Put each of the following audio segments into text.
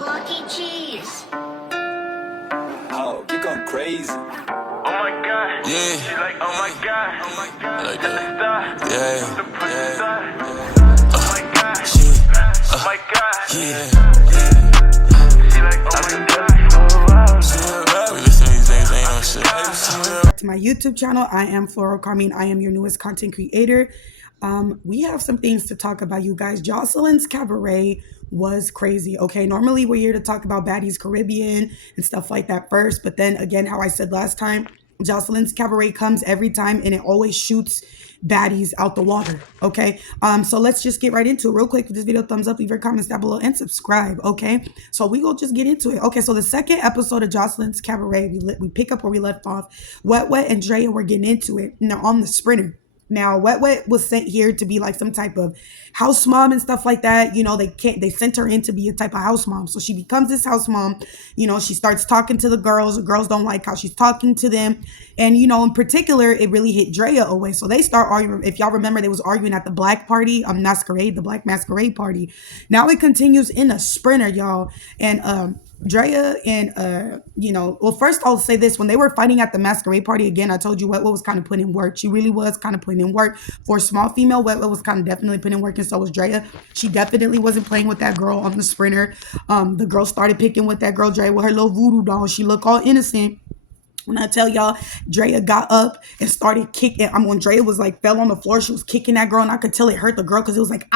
Lucky cheese. Oh, you going crazy. Oh my God. Yeah. She like, oh my God. Oh my God. Like The that. star. Yeah. The pretty Yeah. star. Oh my God. Yeah. Oh my God. Yeah. She like, oh my God. We listen to these things, ain't no shit. To my YouTube channel, I am Floral Carmine. I am your newest content creator. We have some things to talk about, you guys. Jocelyn's cabaret was crazy. Okay, normally we're here to talk about Baddies Caribbean and stuff like that first, but then again, how I said last time, Jocelyn's cabaret comes every time and it always shoots Baddies out the water. Okay, so let's just get right into it real quick. With this video, thumbs up, leave your comments down below, and subscribe. Okay, so we go just get into it. Okay, so the second episode of Jocelyn's cabaret, we pick up where we left off. Wett and Draya were getting into it. Now on the sprinter. Now, Wett was sent here to be like some type of house mom and stuff like that. You know, they sent her in to be a type of house mom. So she becomes this house mom. You know, she starts talking to the girls. The girls don't like how she's talking to them. And, you know, in particular, it really hit Draya away. So they start arguing. If y'all remember, they was arguing at the black party, masquerade, the black masquerade party. Now it continues in a sprinter, y'all. And, Draya and you know, well, first I'll say this: when they were fighting at the masquerade party again, I told you Wett was kind of putting in work. She really was kind of putting in work for a small female. Wett was kind of definitely putting in work, and so was Draya. She definitely wasn't playing with that girl on the sprinter. The girl started picking with that girl Draya with her little voodoo doll. She looked all innocent. When I tell y'all, Draya got up and started kicking. When Draya was like, fell on the floor, she was kicking that girl, and I could tell it hurt the girl because it was like,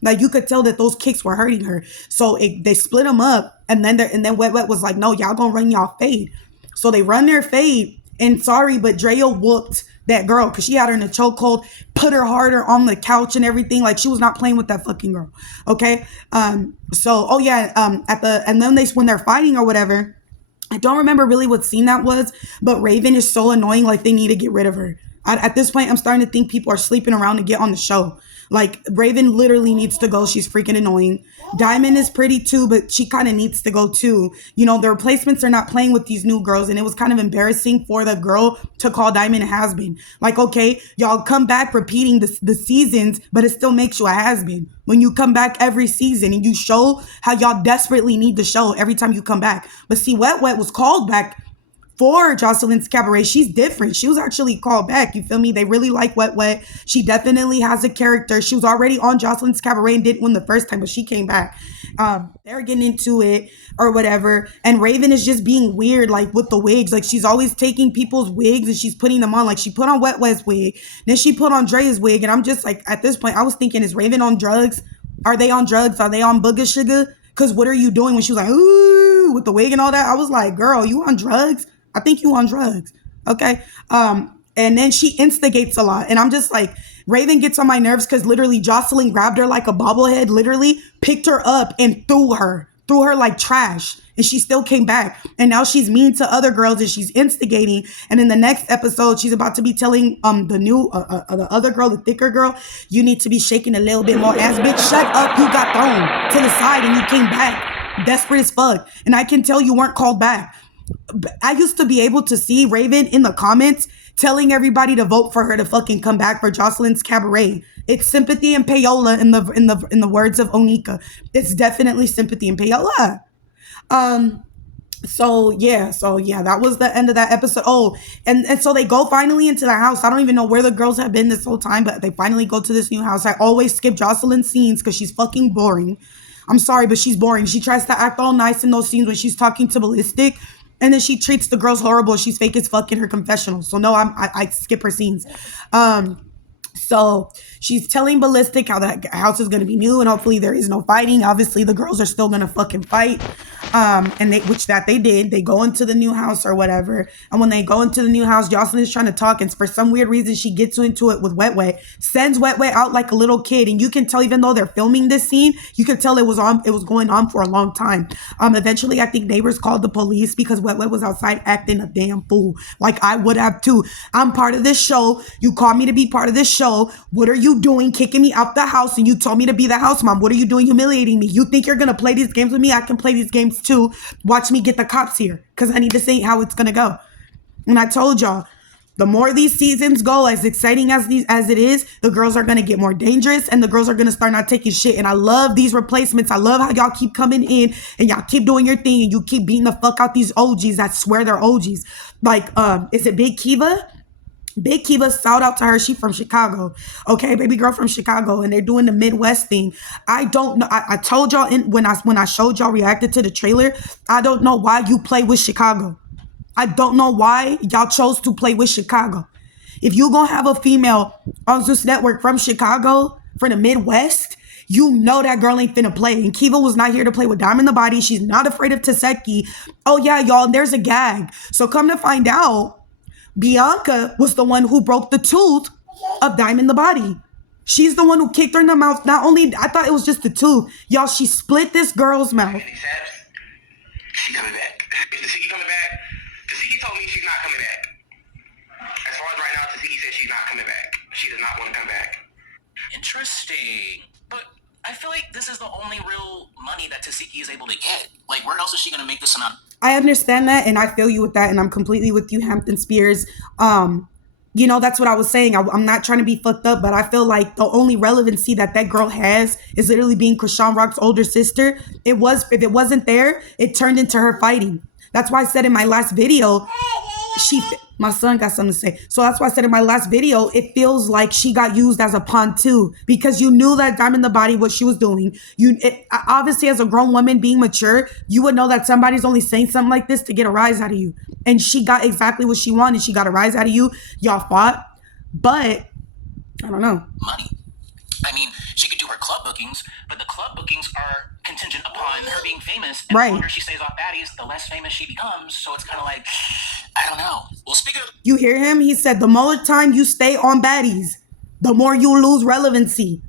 like you could tell that those kicks were hurting her. So they split them up, and then Wett was like, no, y'all gonna run y'all fade. So they run their fade, and sorry, but Draya whooped that girl because she had her in a chokehold, put her harder on the couch and everything. Like she was not playing with that fucking girl. Okay. So oh yeah, and then when they're fighting or whatever. I don't remember really what scene that was, but Raven is so annoying, like they need to get rid of her. At this point, I'm starting to think people are sleeping around to get on the show. Like, Raven literally needs to go. She's freaking annoying. Diamond is pretty too, but she kind of needs to go too. You know, the replacements are not playing with these new girls, and it was kind of embarrassing for the girl to call Diamond a has-been. Like, okay, y'all come back repeating the seasons, but it still makes you a has-been. When you come back every season and you show how y'all desperately need the show every time you come back. But see, Wett was called back for Jocelyn's cabaret. She's different. She was actually called back. You feel me? They really like Wett. She definitely has a character. She was already on Jocelyn's cabaret and didn't win the first time, but she came back. They're getting into it or whatever. And Raven is just being weird, like with the wigs. Like she's always taking people's wigs and she's putting them on. Like she put on Wett's wig, then she put on Draya's wig. And I'm just like, at this point, I was thinking, is Raven on drugs? Are they on drugs? Are they on booger sugar? Because what are you doing? When she was like, ooh, with the wig and all that, I was like, girl, you on drugs? I think you on drugs. Okay. And then she instigates a lot. And I'm just like, Raven gets on my nerves because literally Jocelyn grabbed her like a bobblehead, literally picked her up and threw her like trash. And she still came back. And now she's mean to other girls and she's instigating. And in the next episode, she's about to be telling the other girl, the thicker girl, you need to be shaking a little bit more ass. Bitch, shut up. You got thrown to the side and you came back desperate as fuck. And I can tell you weren't called back. I used to be able to see Raven in the comments telling everybody to vote for her to fucking come back for Jocelyn's cabaret. It's sympathy and payola in the words of Onika. It's definitely sympathy and payola. So yeah, that was the end of that episode. Oh, and so they go finally into the house. I don't even know where the girls have been this whole time, but they finally go to this new house. I always skip Jocelyn's scenes because she's fucking boring. I'm sorry, but she's boring. She tries to act all nice in those scenes when she's talking to Ballistic. And then she treats the girls horrible. She's fake as fuck in her confessional. So no, I skip her scenes. So she's telling Ballistic how that house is going to be new and hopefully there is no fighting. Obviously, the girls are still going to fucking fight. And they did. They go into the new house or whatever. And when they go into the new house, Jocelyn is trying to talk. And for some weird reason, she gets into it with Wett. Sends Wett out like a little kid. And you can tell, even though they're filming this scene, you can tell it was going on for a long time. Eventually, I think neighbors called the police because Wett was outside acting a damn fool. Like I would have too. I'm part of this show. You called me to be part of this show. What are you doing kicking me out the house? And you told me to be the house mom. What are you doing humiliating me? You think you're going to play these games with me? I can play these games too. Watch me get the cops here because I need to see how it's going to go. And I told y'all, The more these seasons go, as exciting as it is, the girls are gonna get more dangerous and the girls are gonna start not taking shit. And I love these replacements. I love how y'all keep coming in and y'all keep doing your thing and you keep beating the fuck out these OGs that swear they're OGs. Like, is it Big Kiva? Big Kiva, shout out to her. She from Chicago. Okay, baby girl from Chicago. And they're doing the Midwest thing. I don't know. I told y'all when I showed y'all reacted to the trailer, I don't know why you play with Chicago. I don't know why y'all chose to play with Chicago. If you gonna have a female on Zeus Network from Chicago for the Midwest, you know that girl ain't finna play. And Kiva was not here to play with Diamond the Body. She's not afraid of Taseki. Oh yeah, y'all, there's a gag. So come to find out, Bianca was the one who broke the tooth of Diamond the Body. She's the one who kicked her in the mouth. Not only, I thought it was just the tooth. Y'all, she split this girl's mouth. She coming back. Is Taseki coming back? Taseki told me she's not coming back. As far as right now, Taseki said she's not coming back. She does not want to come back. Interesting. But I feel like this is the only real money that Taseki is able to get. Like, where else is she going to make this amount? I understand that, and I feel you with that, and I'm completely with you, Hampton Spears. You know, that's what I was saying. I'm not trying to be fucked up, but I feel like the only relevancy that girl has is literally being Krishan Rock's older sister. If it wasn't there, it turned into her fighting. That's why I said in my last video, my son got something to say. So that's why I said in my last video, it feels like she got used as a pawn too, because you knew that Diamond the Body, what she was doing. Obviously, as a grown woman being mature, you would know that somebody's only saying something like this to get a rise out of you. And she got exactly what she wanted. She got a rise out of you. Y'all fought. But I don't know. Money. I mean, she could do her club bookings, but the club bookings are contingent upon her being famous. And right. The longer she stays off Baddies, the less famous she becomes. So it's kind of like, I don't know. Well, speaking of... You hear him? He said the more time you stay on Baddies, the more you lose relevancy.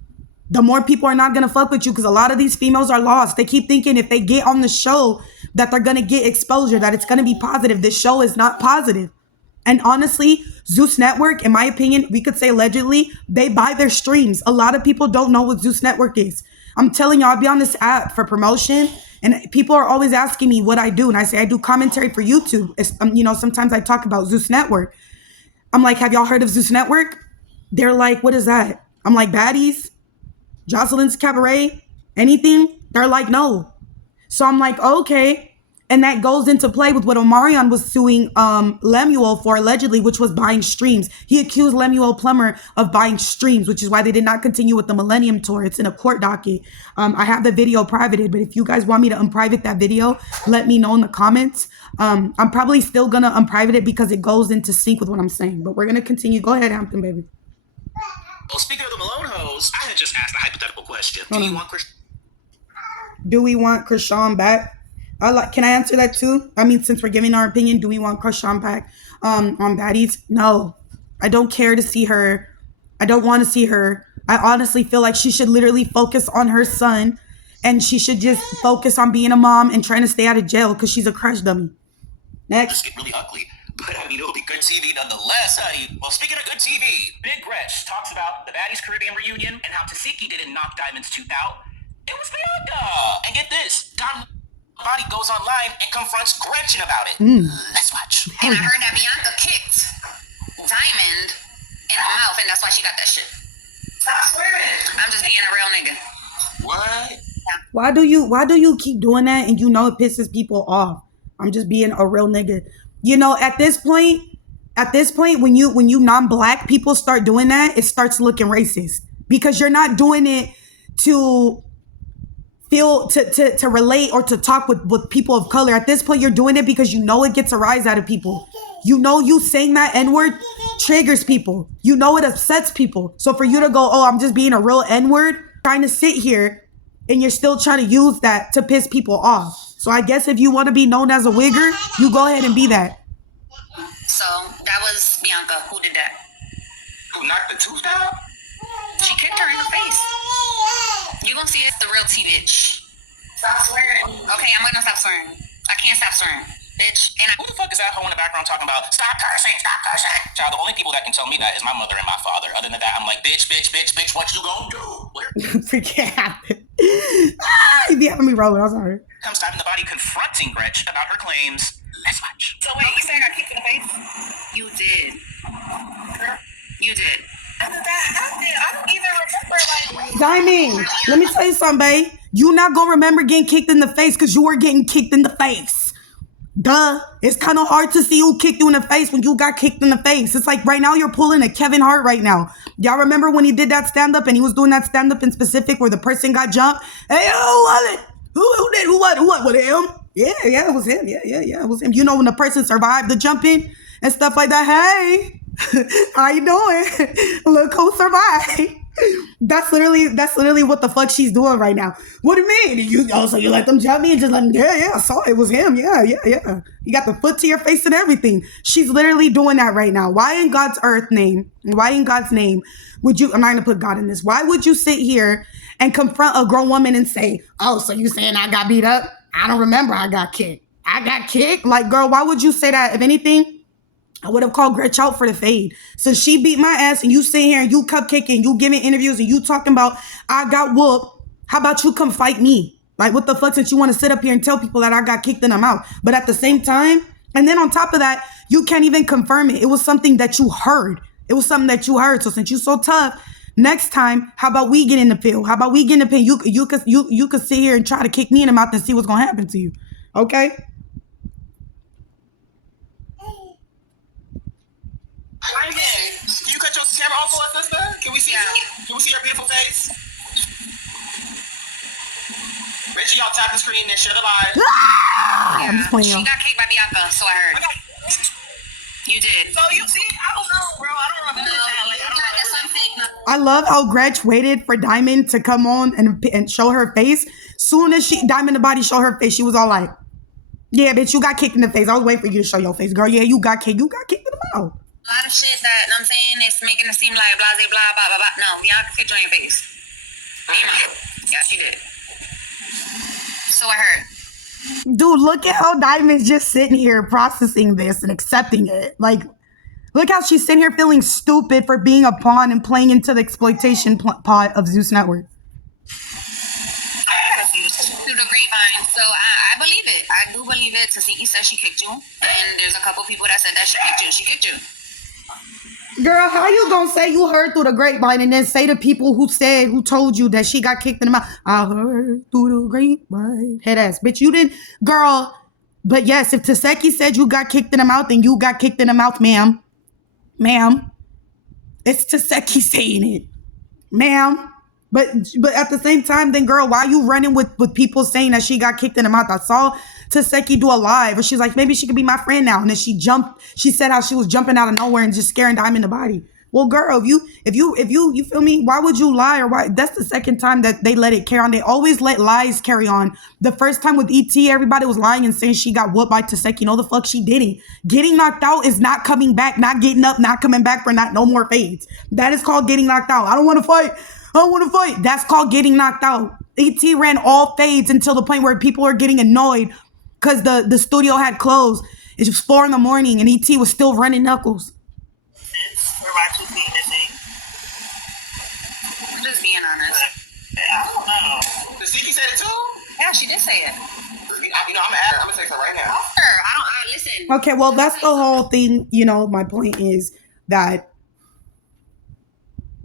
The more people are not going to fuck with you, because a lot of these females are lost. They keep thinking if they get on the show that they're going to get exposure, that it's going to be positive. This show is not positive. And honestly, Zeus Network, in my opinion, we could say allegedly, they buy their streams. A lot of people don't know what Zeus Network is. I'm telling y'all, I'll be on this app for promotion, and people are always asking me what I do. And I say I do commentary for YouTube. You know, sometimes I talk about Zeus Network. I'm like, have y'all heard of Zeus Network? They're like, what is that? I'm like, Baddies? Jocelyn's Cabaret? Anything? They're like, no. So I'm like, okay. And that goes into play with what Omarion was suing Lemuel for allegedly, which was buying streams. He accused Lemuel Plummer of buying streams, which is why they did not continue with the Millennium Tour. It's in a court docket. I have the video privated, but if you guys want me to unprivate that video, let me know in the comments. I'm probably still going to unprivate it because it goes into sync with what I'm saying. But we're going to continue. Go ahead, Hampton, baby. Well, speaking of the Malone hoes, I had just asked a hypothetical question. Do we want Krishan back? Can I answer that too? I mean, since we're giving our opinion, do we want Krishan back on Baddies? No, I don't care to see her. I don't want to see her. I honestly feel like she should literally focus on her son, and she should just focus on being a mom and trying to stay out of jail because she's a crush dummy. Next. It's really ugly, but I mean, it'll be good TV nonetheless, honey. Well, speaking of good TV, Big Gretch talks about the Baddies Caribbean reunion and how Taseki didn't knock Diamond's tooth out. It was Bianca. And get this, Diamond Body goes online and confronts Gretchen about it. Let's watch. And I heard that Bianca kicked Diamond in her mouth, and that's why she got that shit. Stop swearing. I'm just being a real nigga. What? Why do you keep doing that and you know it pisses people off? I'm just being a real nigga. You know, at this point, when you non-black people start doing that, it starts looking racist because you're not doing it to feel to relate or to talk with people of color. At this point, you're doing it because you know it gets a rise out of people. You know you saying that N-word triggers people. You know it upsets people. So for you to go, oh, I'm just being a real N-word, trying to sit here, and you're still trying to use that to piss people off. So I guess if you want to be known as a wigger, you go ahead and be that. So that was Bianca who did that. Who knocked the tooth out? She kicked her in the face. You gonna see it's the real T, bitch. Stop swearing. Okay, I'm gonna stop swearing. I can't stop swearing, bitch. And Who the fuck is that hoe in the background talking about stop cursing, stop cursing? Child, the only people that can tell me that is my mother and my father. Other than that, I'm like, bitch, what you gonna do? Freaking happen. You be having me rolling. I'm sorry. Comes Diamond the Body confronting Gretch about her claims. Let's watch. so wait, you said I got kicked in the face? You did. You did. How did that happen? I don't even remember. Diamond, let me tell you something, babe. You not gonna remember getting kicked in the face because you were getting kicked in the face. Duh. It's kind of hard to see who kicked you in the face when you got kicked in the face. It's like right now you're pulling a Kevin Hart right now. Y'all remember when he did that stand-up and he was doing that stand-up in specific where the person got jumped? Hey, who was it? Who did? Who what? Was it him? Yeah, it was him. Yeah, it was him. You know when the person survived the jumping and stuff like that? Hey, how you doing? Look who survived. That's literally what the fuck she's doing right now. What do you mean? So you let them jump me and just like, yeah, I saw it was him. Yeah. You got the foot to your face and everything. She's literally doing that right now. Why in God's name would you, I'm not gonna put God in this. Why would you sit here and confront a grown woman and say, oh, so you saying I got beat up? I don't remember I got kicked. I got kicked? Like, girl, why would you say that? If anything, I would have called Gretch out for the fade. So she beat my ass and you sit here and you cupcaking, you giving interviews and you talking about I got whooped. How about you come fight me? Like, what the fuck since you want to sit up here and tell people that I got kicked in the mouth? But at the same time, and then on top of that, you can't even confirm it. It was something that you heard. So since you're so tough, next time, how about we get in the field? How about we get in the pen? You could sit here and try to kick me in the mouth and see what's going to happen to you. Okay? Can you cut your camera off for us, sister? Can we see you? Can we see your beautiful face? Rachel, y'all tap the screen and shut the live. I'm just playing. She got kicked by Bianca, so I heard. You did. So you see, I don't know, bro. I don't remember that. Like, I don't That's know. something. I love how Gretch waited for Diamond to come on and show her face. Soon as Diamond the Body showed her face, she was all like, yeah, bitch, you got kicked in the face. I was waiting for you to show your face, girl. Yeah, you got kicked. You got kicked in the mouth. A lot of shit that I'm saying is making it seem like blah, blah, blah, blah, blah. No, Bianca kicked you in your face. Yeah, she did. So I heard. Dude, look at how Diamond's just sitting here processing this and accepting it. Like, look how she's sitting here feeling stupid for being a pawn and playing into the exploitation pot of Zeus Network. Through the grapevine. So I believe it. I do believe it. Tasiki said she kicked you. And there's a couple people that said that she kicked you. She kicked you. Girl, how you gonna say you heard through the grapevine and then say to people who told you that she got kicked in the mouth, I heard through the grapevine. Head ass. Bitch, you didn't. Girl, but yes, if Taseki said you got kicked in the mouth, then you got kicked in the mouth, ma'am. Ma'am. It's Taseki saying it. Ma'am. But at the same time, then girl, why are you running with people saying that she got kicked in the mouth? I saw Taseki do a live where she's like, maybe she could be my friend now. And then she said how she was jumping out of nowhere and just scaring Diamond the Body. Well, girl, if you feel me, why would you lie? Or why? That's the second time that they let it carry on. They always let lies carry on. The first time with ET, everybody was lying and saying she got whooped by Taseki. No, the fuck she didn't. Getting knocked out is not coming back, not getting up, not coming back for no more fades. That is called getting knocked out. I don't want to fight. That's called getting knocked out. ET ran all fades until the point where people are getting annoyed because the studio had closed. It was 4 a.m. and ET was still running knuckles. For my 2 feet missing. I'm just being honest. I don't know. The Ziki said it too? Yeah, she did say it. I'm gonna text her right now. Listen. Okay, well, that's the whole thing. My point is that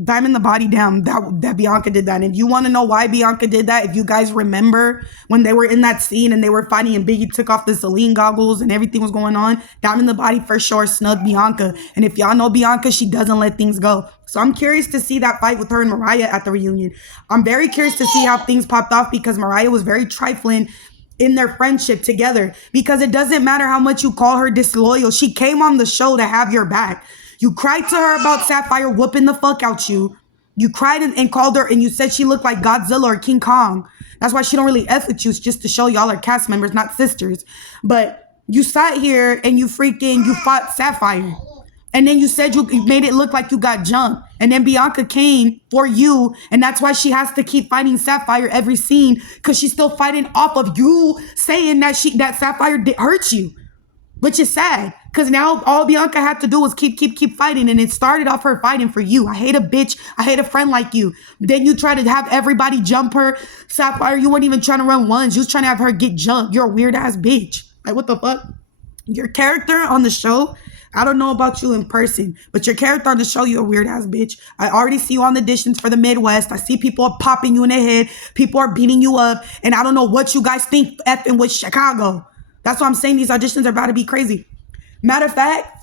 Diamond the Body down, that Bianca did that. And if you want to know why Bianca did that, if you guys remember when they were in that scene and they were fighting and Biggie took off the Celine goggles and everything was going on, Diamond the Body for sure snubbed Bianca. And if y'all know Bianca, she doesn't let things go. So I'm curious to see that fight with her and Mariah at the reunion. I'm very curious to see how things popped off because Mariah was very trifling in their friendship together because it doesn't matter how much you call her disloyal. She came on the show to have your back. You cried to her about Sapphire whooping the fuck out you. You cried and called her and you said she looked like Godzilla or King Kong. That's why she don't really F with you. It's just to show y'all are cast members, not sisters. But you sat here and you fought Sapphire. And then you said you made it look like you got jumped. And then Bianca came for you. And that's why she has to keep fighting Sapphire every scene. Because she's still fighting off of you saying that Sapphire hurt you. Which is sad. Because now all Bianca had to do was keep fighting. And it started off her fighting for you. I hate a bitch. I hate a friend like you. Then you try to have everybody jump her. Sapphire, you weren't even trying to run ones. You was trying to have her get jumped. You're a weird ass bitch. Like, what the fuck? Your character on the show I don't know about you in person, but your character on the show, you a weird ass bitch. I already see you on the auditions for the Midwest. I see people are popping you in the head. People are beating you up. And I don't know what you guys think effing with Chicago. That's why I'm saying these auditions are about to be crazy. Matter of fact,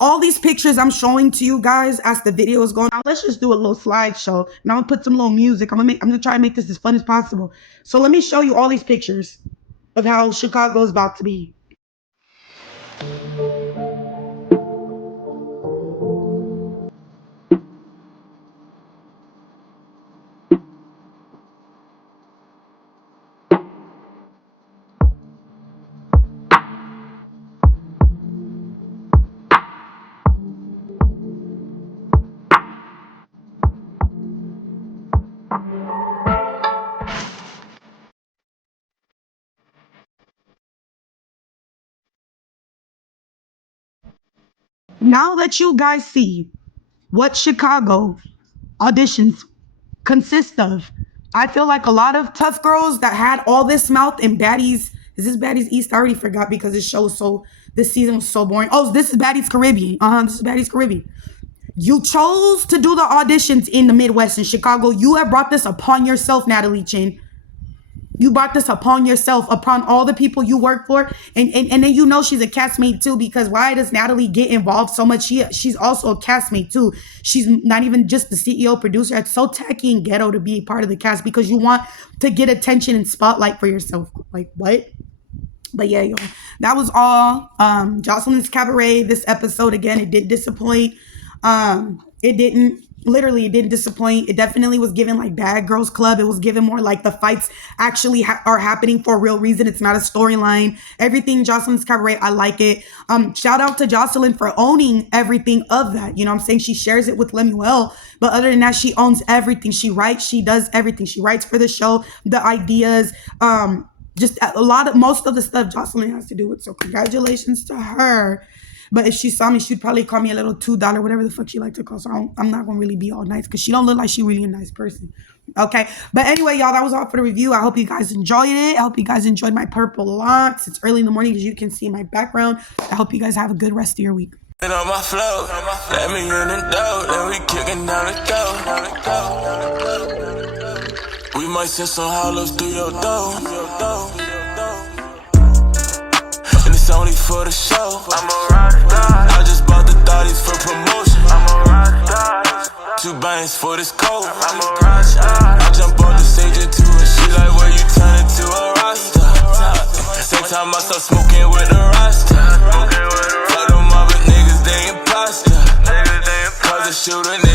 all these pictures I'm showing to you guys as the video is going on, let's just do a little slideshow. And I'm gonna put some little music. I'm gonna try to make this as fun as possible. So let me show you all these pictures of how Chicago is about to be. Now that you guys see what Chicago auditions consist of, I feel like a lot of tough girls that had all this mouth in Baddies. Is this Baddies East? I already forgot because this show was this season was so boring. Oh, this is Baddies Caribbean. This is Baddies Caribbean. You chose to do the auditions in the Midwest in Chicago. You have brought this upon yourself, Natalie Chin. You brought this upon yourself, upon all the people you work for. And then you know she's a castmate too, because why does Natalie get involved so much? She's also a castmate too. She's not even just the CEO producer. It's so tacky and ghetto to be a part of the cast because you want to get attention and spotlight for yourself. Like what? But yeah, yo, that was all. Jocelyn's Cabaret, this episode, again, it did disappoint. It didn't disappoint. It definitely was given like Bad Girls Club. It was given more like the fights actually are happening for a real reason. It's not a storyline. Everything Jocelyn's Cabaret, I like it. Shout out to Jocelyn for owning everything of that. You know what I'm saying? She shares it with Lemuel, but other than that, she owns everything. She writes, she does everything. She writes for the show, the ideas, just most of the stuff Jocelyn has to do with. So congratulations to her. But if she saw me, she'd probably call me a little $2, whatever the fuck she like to call. So I'm not going to really be all nice because she don't look like she really a nice person. Okay. But anyway, y'all, that was all for the review. I hope you guys enjoyed it. I hope you guys enjoyed my purple locks. It's early in the morning, as you can see in my background. I hope you guys have a good rest of your week. On my flow, let me in the dough, then we kicking down the door. We might send some hollows through your door. And it's only for the show. I'm a rockstar. I just bought the thotties for promotion. I'm a rockstar. 2 bands for this coat. I'm a rockstar. I jump on the stage into it. She like where you turn into a rockstar. Same time I start smoking with the rockstar. Fuck them all, but niggas they imposter. Cause the shooter.